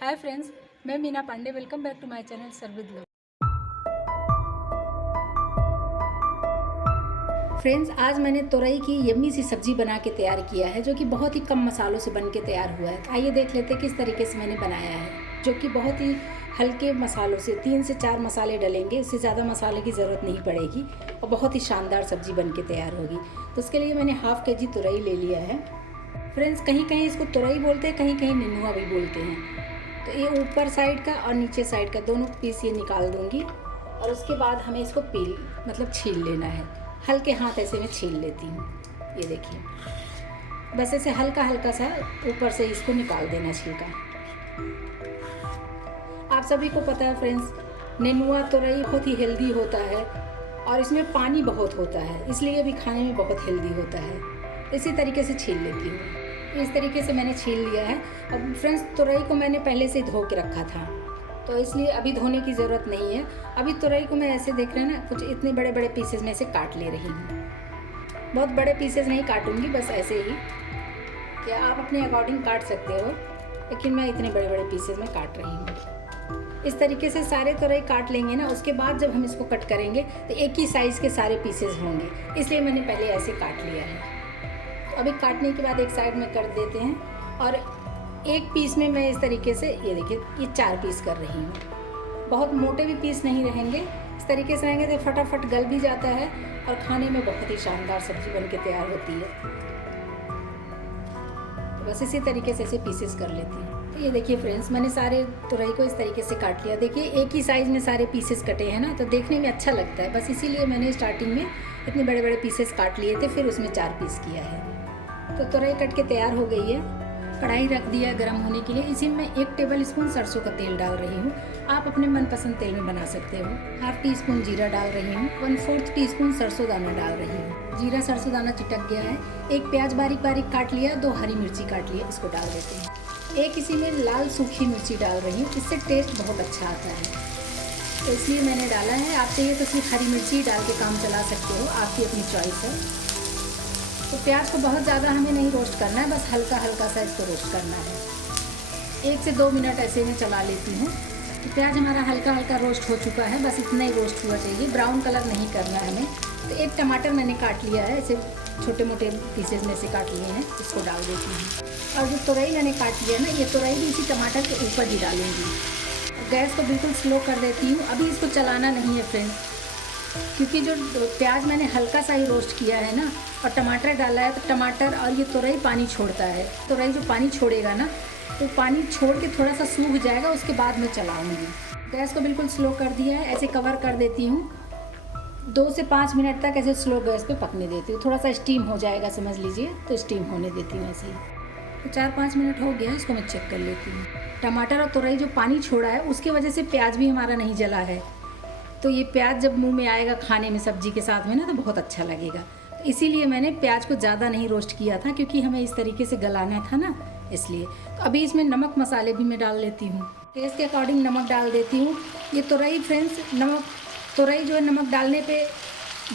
हाय friends, मैं Meena Pandey. Welcome back to my channel served love. Friends, आज मैंने तोरई की यम्मी सी सब्जी बना के तैयार किया है, जो कि बहुत ही कम मसालों से बन के तैयार हुआ है। आइए देख लेते हैं किस तरीके से मैंने बनाया है, जो कि बहुत ही हल्के मसालों से 3 से 4 मसाले डलेंगे। इससे ज़्यादा मसाले की ज़रूरत नहीं पड़ेगी और बहुत ही शानदार सब्जी बन के तैयार होगी। तो उसके लिए मैंने हाफ़ के जी तुरई ले लिया है। फ्रेंड्स, कहीं कहीं इसको तुरई बोलते हैं, कहीं कहीं नेनुआ भी बोलते हैं। तो ये ऊपर साइड का और नीचे साइड का दोनों पीस ये निकाल दूंगी और उसके बाद हमें इसको छील लेना है। हल्के हाथ ऐसे मैं छील लेती हूँ। ये देखिए, बस ऐसे हल्का हल्का सा ऊपर से इसको निकाल देना छिलका। आप सभी को पता है फ्रेंड्स, नेनुआ तुरई बहुत ही हेल्दी होता है और इसमें पानी बहुत होता है, इसलिए भी खाने में बहुत हेल्दी होता है। इसी तरीके से छील लेती हूँ। इस तरीके से मैंने छील लिया है। अब फ्रेंड्स, तुरई को मैंने पहले से धो के रखा था, तो इसलिए अभी धोने की ज़रूरत नहीं है। अभी तुरई को मैं ऐसे देख रहे हैं ना, कुछ इतने बड़े बड़े पीसेज में से काट ले रही हूँ। बहुत बड़े पीसेज नहीं काटूंगी, बस ऐसे ही। क्या आप अपने अकॉर्डिंग काट सकते हो, लेकिन मैं इतने बड़े बड़े पीसेज में काट रही हूँ। इस तरीके से सारे तुरई काट लेंगे ना, उसके बाद जब हम इसको कट करेंगे तो एक ही साइज़ के सारे पीसेज होंगे, इसलिए मैंने पहले ऐसे काट लिया है। अभी काटने के बाद एक साइड में कर देते हैं और एक पीस में मैं इस तरीके से, ये देखिए, ये 4 पीस कर रही हूँ। बहुत मोटे भी पीस नहीं रहेंगे, इस तरीके से रहेंगे तो फटाफट गल भी जाता है और खाने में बहुत ही शानदार सब्जी बनके तैयार होती है। तो बस इसी तरीके से ऐसे पीसेस कर लेती हूँ। तो ये देखिए फ्रेंड्स, मैंने सारे तुरई को इस तरीके से काट लिया। देखिए, एक ही साइज़ में सारे पीसेस कटे हैं ना, तो देखने में अच्छा लगता है। बस इसीलिए मैंने स्टार्टिंग में इतने बड़े बड़े पीसेस काट लिए थे, फिर उसमें 4 पीस किया है। तो तुरई कट के तैयार हो गई है। कढ़ाई रख दिया गर्म होने के लिए। इसी में 1 टेबल स्पून सरसों का तेल डाल रही हूँ। आप अपने मनपसंद तेल में बना सकते हो। हाफ टी स्पून जीरा डाल रही हूँ। 1/4 टीस्पून सरसों दाना डाल रही हूँ। जीरा सरसों दाना चिटक गया है। एक प्याज बारीक बारीक काट लिया, 2 हरी मिर्ची काट लिया, इसको डाल देते हैं। एक इसी में लाल सूखी मिर्ची डाल रही हूँ, इससे टेस्ट बहुत अच्छा आता है, तो इसलिए मैंने डाला है। आप चाहिए तो सिर्फ हरी मिर्ची डाल के काम चला सकते हो, आपकी अपनी चॉइस है। तो प्याज को बहुत ज़्यादा हमें नहीं रोस्ट करना है, बस हल्का हल्का सा इसको रोस्ट करना है। 1 से 2 मिनट ऐसे में चला लेती हूँ। तो प्याज हमारा हल्का हल्का रोस्ट हो चुका है, बस इतना ही रोस्ट हुआ चाहिए, ब्राउन कलर नहीं करना है हमें। तो 1 टमाटर मैंने काट लिया है, ऐसे छोटे मोटे पीसेज में से काट लिए हैं, इसको डाल देती हूँ। और जो तुरई मैंने काट लिया ना, ये तुरई भी इसी टमाटर के ऊपर ही डालूंगी। गैस को बिल्कुल स्लो कर देती हूँ। अभी इसको चलाना नहीं है फ्रेंड्स, क्योंकि जो प्याज मैंने हल्का सा ही रोस्ट किया है ना और टमाटर डाला है, तो टमाटर और ये तुरई पानी छोड़ता है। तुरई जो पानी छोड़ेगा ना, तो पानी छोड़ के थोड़ा सा सूख जाएगा, उसके बाद मैं चलाऊंगी। गैस को बिल्कुल स्लो कर दिया है। ऐसे कवर कर देती हूँ। 2 से 5 मिनट तक ऐसे स्लो गैस पे पकने देती हूँ। थोड़ा सा स्टीम हो जाएगा, समझ लीजिए, तो स्टीम होने देती हूँ ऐसे ही। तो 4-5 मिनट हो गया, इसको मैं चेक कर लेती हूँ। टमाटर और तुरई जो पानी छोड़ा है, उसकी वजह से प्याज भी हमारा नहीं जला है। तो ये प्याज जब मुंह में आएगा खाने में सब्जी के साथ में ना, तो बहुत अच्छा लगेगा। तो इसीलिए मैंने प्याज को ज़्यादा नहीं रोस्ट किया था, क्योंकि हमें इस तरीके से गलाना था ना, इसलिए। तो अभी इसमें नमक मसाले भी मैं डाल लेती हूँ। टेस्ट के अकॉर्डिंग नमक डाल देती हूँ। ये तुरई फ्रेंड्स, तुरई जो है नमक डालने पे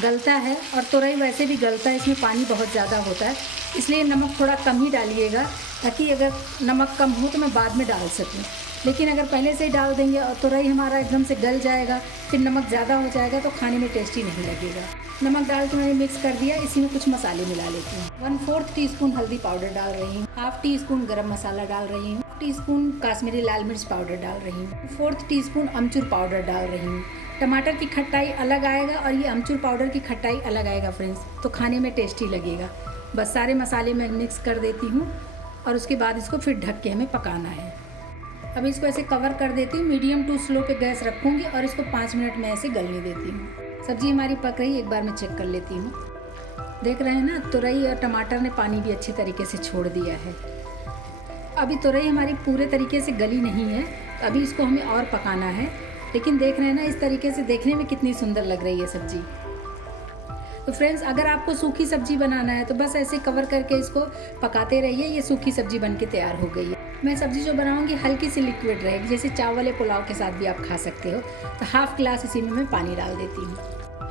गलता है, और तुरई वैसे भी गलता है, इसमें पानी बहुत ज़्यादा होता है, इसलिए नमक थोड़ा कम ही डालिएगा, ताकि अगर नमक कम हो तो मैं बाद में डाल सकूँ। लेकिन अगर पहले से ही डाल देंगे और तुरई हमारा एकदम से गल जाएगा, फिर नमक ज़्यादा हो जाएगा, तो खाने में टेस्टी नहीं लगेगा। नमक डाल के मैंने मिक्स कर दिया। इसी में कुछ मसाले मिला लेती हूँ। 1/4 टीस्पून हल्दी पाउडर डाल रही हूँ। हाफ टी-स्पून गरम मसाला डाल रही हूँ। टीस्पून काश्मीरी लाल मिर्च पाउडर डाल रही हूँ। 1/4 टीस्पून अमचूर पाउडर डाल रही हूँ। टमाटर की खट्टाई अलग आएगा और ये अमचूर पाउडर की खट्टाई अलग आएगा फ्रेंड्स, तो खाने में टेस्टी लगेगा। बस सारे मसाले मैं मिक्स कर देती हूँ और उसके बाद इसको फिर ढक के हमें पकाना है। अभी इसको ऐसे कवर कर देती हूँ। मीडियम टू स्लो पे गैस रखूँगी और इसको 5 मिनट में ऐसे गलने देती हूँ। सब्जी हमारी पक रही है, एक बार मैं चेक कर लेती हूँ। देख रहे हैं ना, तुरई और टमाटर ने पानी भी अच्छे तरीके से छोड़ दिया है। अभी तुरई हमारी पूरे तरीके से गली नहीं है, तो अभी इसको हमें और पकाना है। लेकिन देख रहे हैं ना, इस तरीके से देखने में कितनी सुंदर लग रही है सब्जी। तो फ्रेंड्स, अगर आपको सूखी सब्जी बनाना है तो बस ऐसे कवर करके इसको पकाते रहिए। ये सूखी सब्जी बन के तैयार हो गई है। मैं सब्जी जो बनाऊंगी हल्की सी लिक्विड रहेगी, जैसे चावल या पुलाव के साथ भी आप खा सकते हो। तो हाफ ग्लास इसी में मैं पानी डाल देती हूँ।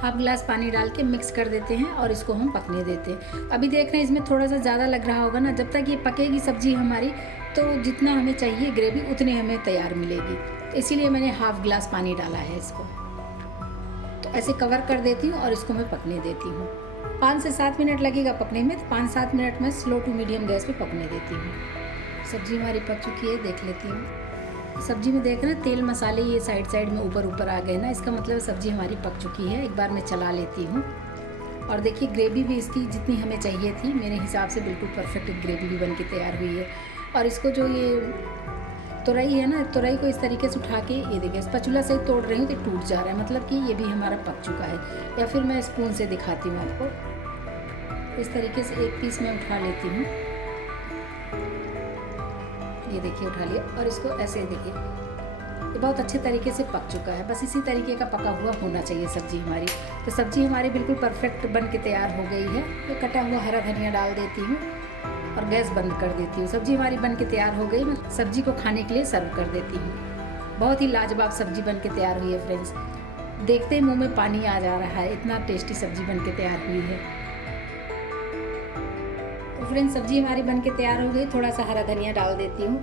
हाफ गिलास पानी डाल के मिक्स कर देते हैं और इसको हम पकने देते हैं। अभी देख रहे हैं इसमें थोड़ा सा ज़्यादा लग रहा होगा ना, जब तक ये पकेगी सब्ज़ी हमारी तो जितना हमें चाहिए ग्रेवी उतनी हमें तैयार मिलेगी। तो इसीलिए मैंने हाफ गिलास पानी डाला है इसको। तो ऐसे कवर कर देती हूँ और इसको मैं पकने देती हूँ। 5 से 7 मिनट लगेगा पकने में, तो 5-7 मिनट में स्लो टू मीडियम गैस पे पकने देती हूँ। सब्ज़ी हमारी पक चुकी है, देख लेती हूँ। सब्ज़ी में देख रहे हैं तेल मसाले ये साइड में ऊपर आ गए ना, इसका मतलब सब्ज़ी हमारी पक चुकी है। एक बार मैं चला लेती हूँ और देखिए ग्रेवी भी इसकी जितनी हमें चाहिए थी मेरे हिसाब से बिल्कुल परफेक्ट ग्रेवी भी बन के तैयार हुई है। और इसको जो ये तुरई है ना, तुरई को इस तरीके से उठा के ये देखिए स्पैचुला से तोड़ रही हूँ तो टूट जा रहा है, मतलब कि ये भी हमारा पक चुका है। या फिर मैं स्पून से दिखाती हूँ आपको। इस तरीके से एक पीस मैं उठा लेती हूँ, ये देखिए उठा लिया और इसको ऐसे देखिए ये बहुत अच्छे तरीके से पक चुका है। बस इसी तरीके का पका हुआ होना चाहिए सब्ज़ी हमारी। तो सब्ज़ी हमारी बिल्कुल परफेक्ट बन के तैयार हो गई है। तो कटा हुआ हरा धनिया डाल देती हूँ और गैस बंद कर देती हूँ। सब्ज़ी हमारी बन के तैयार हो गई। मैं सब्ज़ी को खाने के लिए सर्व कर देती हूँ। बहुत ही लाजवाब सब्ज़ी बन के तैयार हुई है फ्रेंड्स। देखते ही मुंह में पानी आ जा रहा है, इतना टेस्टी सब्ज़ी बन के तैयार हुई है। तो फ्रेंड्स सब्ज़ी हमारी बन के तैयार हो गई। थोड़ा सा हरा धनिया डाल देती हूँ।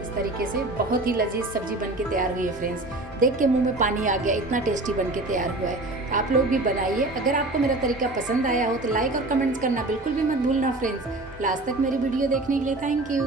इस तरीके से बहुत ही लजीज सब्ज़ी बन के तैयार हुई है फ्रेंड्स। देख के मुंह में पानी आ गया, इतना टेस्टी बन के तैयार हुआ है। आप लोग भी बनाइए। अगर आपको मेरा तरीका पसंद आया हो तो लाइक और कमेंट्स करना बिल्कुल भी मत भूलना फ्रेंड्स। लास्ट तक मेरी वीडियो देखने के लिए थैंक यू।